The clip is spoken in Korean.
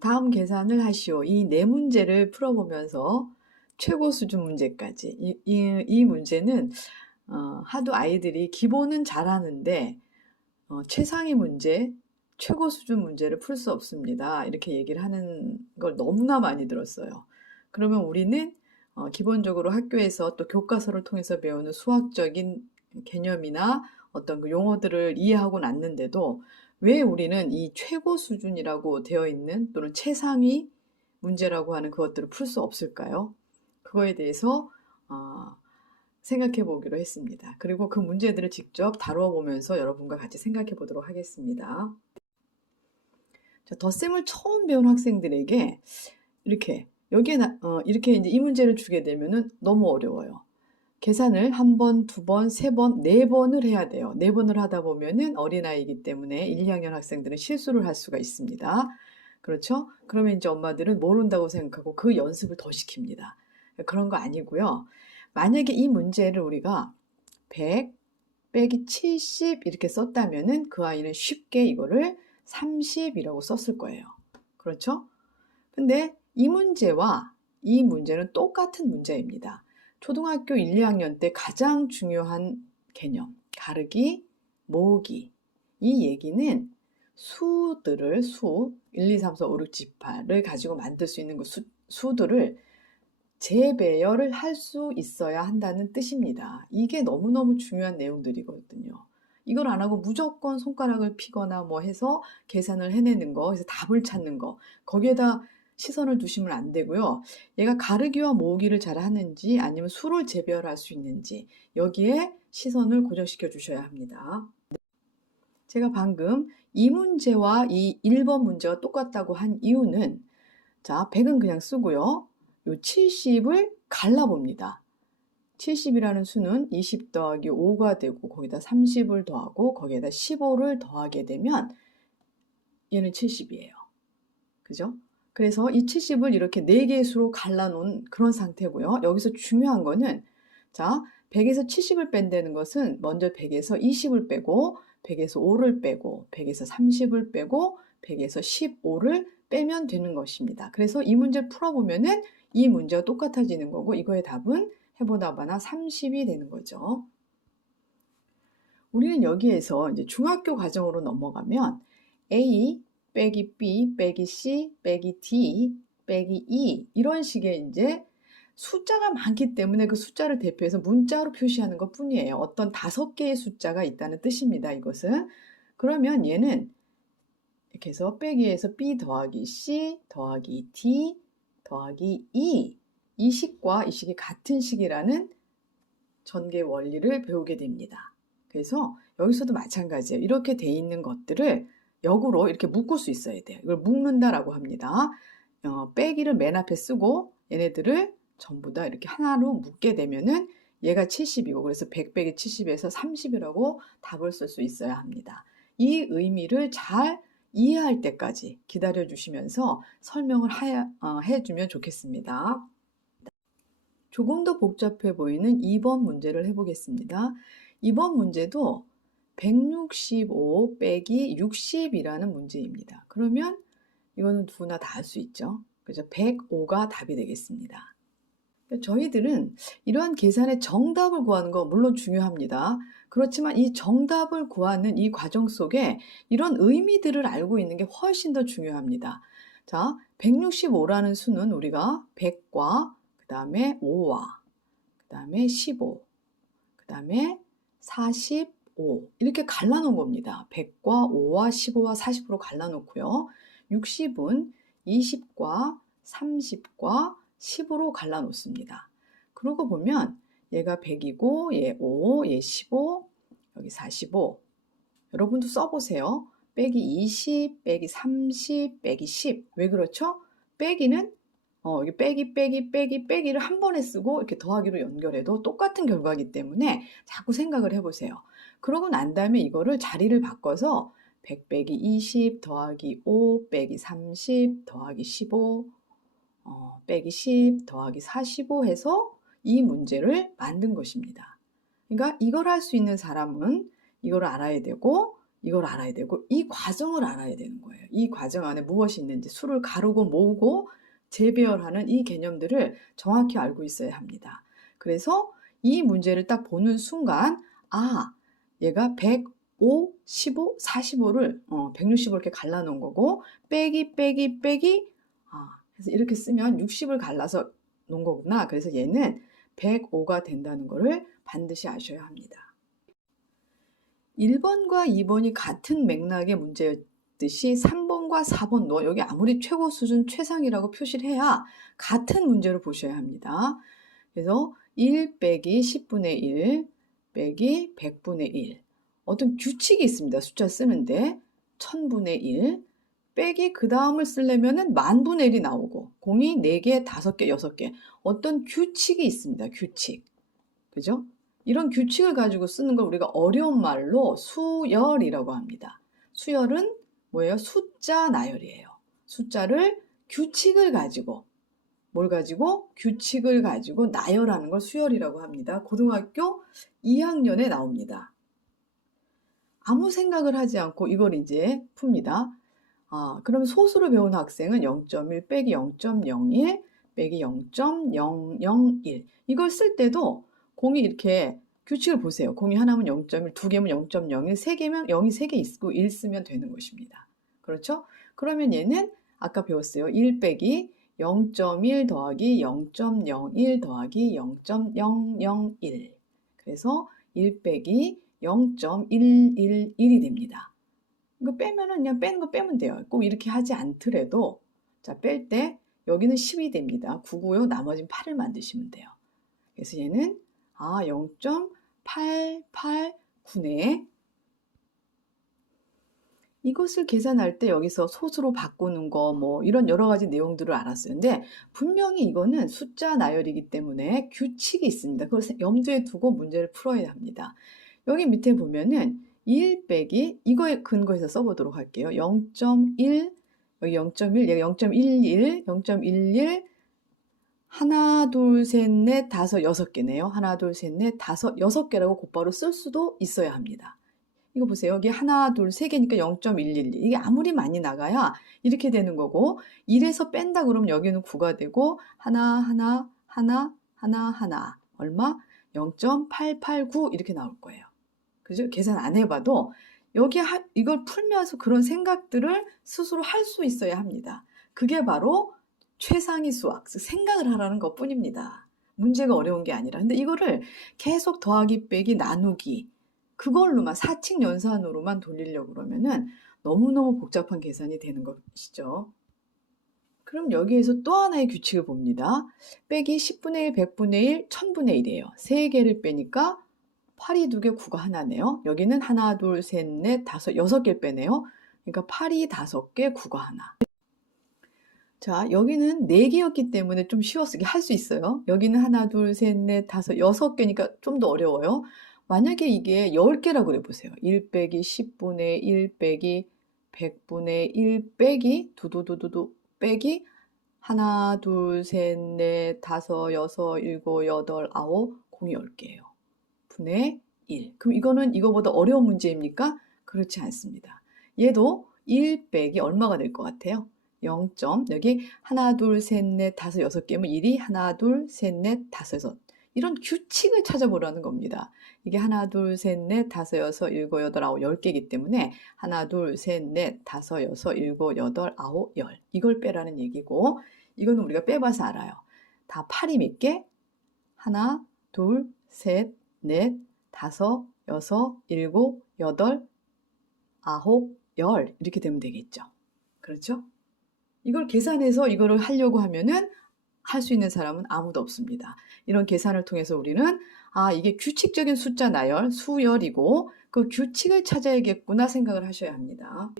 다음 계산을 하시오. 이 네 문제를 풀어보면서 최고 수준 문제까지. 이 문제는 하도 아이들이 기본은 잘하는데 최상위 문제, 최고 수준 문제를 풀 수 없습니다. 이렇게 얘기를 하는 걸 너무나 많이 들었어요. 그러면 우리는 기본적으로 학교에서 또 교과서를 통해서 배우는 수학적인 개념이나 어떤 그 용어들을 이해하고 났는데도 왜 우리는 이 최고 수준이라고 되어 있는 또는 최상위 문제라고 하는 그것들을 풀 수 없을까요? 그거에 대해서 생각해 보기로 했습니다. 그리고 그 문제들을 직접 다루어 보면서 여러분과 같이 생각해 보도록 하겠습니다. 자, 덧셈을 처음 배운 학생들에게 이렇게 이렇게 이제 이 문제를 주게 되면은 너무 어려워요. 계산을 한 번, 두 번, 세 번, 네 번을 해야 돼요. 네 번을 하다 보면은 어린아이이기 때문에 1, 2학년 학생들은 실수를 할 수가 있습니다. 그렇죠? 그러면 이제 엄마들은 모른다고 생각하고 그 연습을 더 시킵니다. 그런 거 아니고요. 만약에 이 문제를 우리가 100 빼기 70 이렇게 썼다면은 그 아이는 쉽게 이거를 30이라고 썼을 거예요. 그렇죠? 근데 이 문제와 이 문제는 똑같은 문제입니다. 초등학교 1, 2학년 때 가장 중요한 개념, 가르기, 모으기. 이 얘기는 수들을 1, 2, 3, 4, 5, 6, 7, 8을 가지고 만들 수 있는 그 수들을 재배열을 할 수 있어야 한다는 뜻입니다. 이게 너무너무 중요한 내용들이거든요. 이걸 안 하고 무조건 손가락을 피거나 뭐 해서 계산을 해내는 거, 그래서 답을 찾는 거, 거기에다 시선을 두시면 안 되고요. 얘가 가르기와 모으기를 잘 하는지 아니면 수를 재배열할 수 있는지 여기에 시선을 고정시켜 주셔야 합니다. 제가 방금 이 문제와 이 1번 문제가 똑같다고 한 이유는 자, 100은 그냥 쓰고요. 요 70을 갈라봅니다. 70이라는 수는 20 더하기 5가 되고 거기다 30을 더하고 거기에다 15를 더하게 되면 얘는 70이에요. 그죠? 그래서 이 70을 이렇게 4개의 수로 갈라놓은 그런 상태고요. 여기서 중요한 거는 자, 100에서 70을 뺀다는 것은 먼저 100에서 20을 빼고 100에서 5를 빼고 100에서 30을 빼고 100에서 15를 빼면 되는 것입니다. 그래서 이 문제를 풀어보면은 이 문제가 똑같아지는 거고 이거의 답은 해보다바나 30이 되는 거죠. 우리는 여기에서 이제 중학교 과정으로 넘어가면 A 빼기 B 빼기 C 빼기 D 빼기 E 이런 식의 이제 숫자가 많기 때문에 그 숫자를 대표해서 문자로 표시하는 것 뿐이에요. 어떤 5개의 숫자가 있다는 뜻입니다. 이것은. 그러면 얘는 이렇게 해서 빼기에서 B 더하기 C 더하기 D 더하기 E 이 식과 이 식이 같은 식이라는 전개 원리를 배우게 됩니다. 그래서 여기서도 마찬가지예요. 이렇게 돼 있는 것들을 역으로 이렇게 묶을 수 있어야 돼요. 이걸 묶는다라고 합니다. 빼기를 맨 앞에 쓰고 얘네들을 전부 다 이렇게 하나로 묶게 되면은 얘가 70이고 그래서 100 빼기 70에서 30이라고 답을 쓸 수 있어야 합니다. 이 의미를 잘 이해할 때까지 기다려 주시면서 설명을 해주면 좋겠습니다. 조금 더 복잡해 보이는 2번 문제를 해보겠습니다. 2번 문제도 165 빼기 60이라는 문제입니다. 그러면 이거는 누구나 다 할 수 있죠. 그래서 105가 답이 되겠습니다. 저희들은 이러한 계산의 정답을 구하는 거 물론 중요합니다. 그렇지만 이 정답을 구하는 이 과정 속에 이런 의미들을 알고 있는 게 훨씬 더 중요합니다. 자, 165라는 수는 우리가 100과 그 다음에 5와 그 다음에 15, 그 다음에 45 이렇게 갈라놓은 겁니다. 100과 5와 15와 40으로 갈라놓고요. 60은 20과 30과 10으로 갈라놓습니다. 그러고 보면 얘가 100이고 얘 5, 얘 15, 여기 45 여러분도 써보세요. 빼기 20, 빼기 30, 빼기 10 왜 그렇죠? 빼기는 여기 빼기를 한 번에 쓰고 이렇게 더하기로 연결해도 똑같은 결과이기 때문에 자꾸 생각을 해보세요. 그러고 난 다음에 이거를 자리를 바꿔서 100 빼기 20 더하기 5 빼기 30 더하기 15 빼기 10 더하기 45 해서 이 문제를 만든 것입니다. 그러니까 이걸 할 수 있는 사람은 이걸 알아야 되고 이걸 알아야 되고 이 과정을 알아야 되는 거예요. 거예요. 이 과정 안에 무엇이 있는지 수를 가르고 모으고 재배열하는 이 개념들을 정확히 알고 있어야 합니다. 그래서 이 문제를 딱 보는 순간 얘가 105, 15, 45를 165 이렇게 갈라놓은 거고 빼기 그래서 이렇게 쓰면 60을 갈라서 놓은 거구나. 그래서 얘는 105가 된다는 거를 반드시 아셔야 합니다. 1번과 2번이 같은 맥락의 문제였듯이 3번과 4번도 여기 아무리 최고 수준 최상이라고 표시를 해야 같은 문제를 보셔야 합니다. 그래서 1 빼기 10분의 1 빼기 100분의 1 어떤 규칙이 있습니다. 숫자 쓰는데 1000분의 1 빼기 그 다음을 쓰려면 만분의 1이 나오고 공이 4개, 5개, 6개 어떤 규칙이 있습니다. 규칙. 그죠? 이런 규칙을 가지고 쓰는 걸 우리가 어려운 말로 수열이라고 합니다. 수열은 뭐예요? 숫자 나열이에요. 숫자를 규칙을 가지고 규칙을 가지고 나열하는 걸 수열이라고 합니다. 고등학교 2학년에 나옵니다. 아무 생각을 하지 않고 이걸 이제 풉니다. 그러면 소수를 배운 학생은 0.1 빼기 0.01 빼기 0.001 이걸 쓸 때도 공이 이렇게 규칙을 보세요. 공이 하나면 0.1, 두 개면 0.01, 세 개면 0이 3개 있고 1 쓰면 되는 것입니다. 그렇죠? 그러면 얘는 아까 배웠어요. 1 빼기 0.1 더하기 0.01 더하기 0.001 그래서 1 빼기 0.111이 됩니다. 이거 빼면은 그냥 빼는 거 빼면 돼요. 꼭 이렇게 하지 않더라도 자, 뺄 때 여기는 10이 됩니다. 9고요. 나머지는 8을 만드시면 돼요. 그래서 얘는 0.889네. 이것을 계산할 때 여기서 소수로 바꾸는 거 뭐 이런 여러 가지 내용들을 알았어요. 근데 분명히 이거는 숫자 나열이기 때문에 규칙이 있습니다. 그걸 염두에 두고 문제를 풀어야 합니다. 여기 밑에 보면은 1 빼기 이거에 근거해서 써보도록 할게요. 0.1 여기 0.1 얘가 0.11 0.11 하나 둘 셋 넷 다섯 6개네요. 하나 둘 셋 넷 다섯 6개라고 곧바로 쓸 수도 있어야 합니다. 이거 보세요. 여기 하나 둘 세 개니까 0.111 이게 아무리 많이 나가야 이렇게 되는 거고 1에서 뺀다 그러면 여기는 9가 되고 하나 얼마? 0.889 이렇게 나올 거예요. 그죠? 계산 안 해봐도 여기 이걸 풀면서 그런 생각들을 스스로 할 수 있어야 합니다. 그게 바로 최상위 수학, 생각을 하라는 것 뿐입니다. 문제가 어려운 게 아니라. 근데 이거를 계속 더하기 빼기 나누기 그걸로만 사칙 연산으로만 돌리려고 그러면은 너무너무 복잡한 계산이 되는 것이죠. 그럼 여기에서 또 하나의 규칙을 봅니다. 빼기 10분의 1, 100분의 1, 1000분의 1이에요. 3개를 빼니까 8이 2개, 9가 하나네요. 여기는 하나, 둘, 셋, 넷, 다섯, 6개를 빼네요. 그러니까 8이 5개, 9가 하나. 자, 여기는 4개였기 때문에 좀 쉬웠게 할 수 있어요. 여기는 하나, 둘, 셋, 넷, 다섯, 6개니까 좀 더 어려워요. 만약에 이게 10개라고 해보세요. 1 빼기 10분의 1 빼기 100분의 1 빼기 두두두두두 빼기 하나, 둘, 셋, 넷, 다섯, 여섯, 일곱, 여덟, 아홉, 공이 10개예요. 분의 1. 그럼 이거는 이거보다 어려운 문제입니까? 그렇지 않습니다. 얘도 1 빼기 얼마가 될 것 같아요? 0. 여기 하나, 둘, 셋, 넷, 다섯, 6개면 1이 하나, 둘, 셋, 넷, 다섯, 여섯. 이런 규칙을 찾아보라는 겁니다. 이게 하나, 둘, 셋, 넷, 다섯, 여섯, 일곱, 여덟, 아홉, 10개이기 때문에 하나, 둘, 셋, 넷, 다섯, 여섯, 일곱, 여덟, 아홉, 열. 이걸 빼라는 얘기고 이거는 우리가 빼봐서 알아요. 다 8이 몇 개? 하나, 둘, 셋, 넷, 다섯, 여섯, 일곱, 여덟, 아홉, 열 이렇게 되면 되겠죠. 그렇죠? 이걸 계산해서 이거를 하려고 하면은 할 수 있는 사람은 아무도 없습니다. 이런 계산을 통해서 우리는 이게 규칙적인 숫자 나열, 수열이고 그 규칙을 찾아야겠구나 생각을 하셔야 합니다.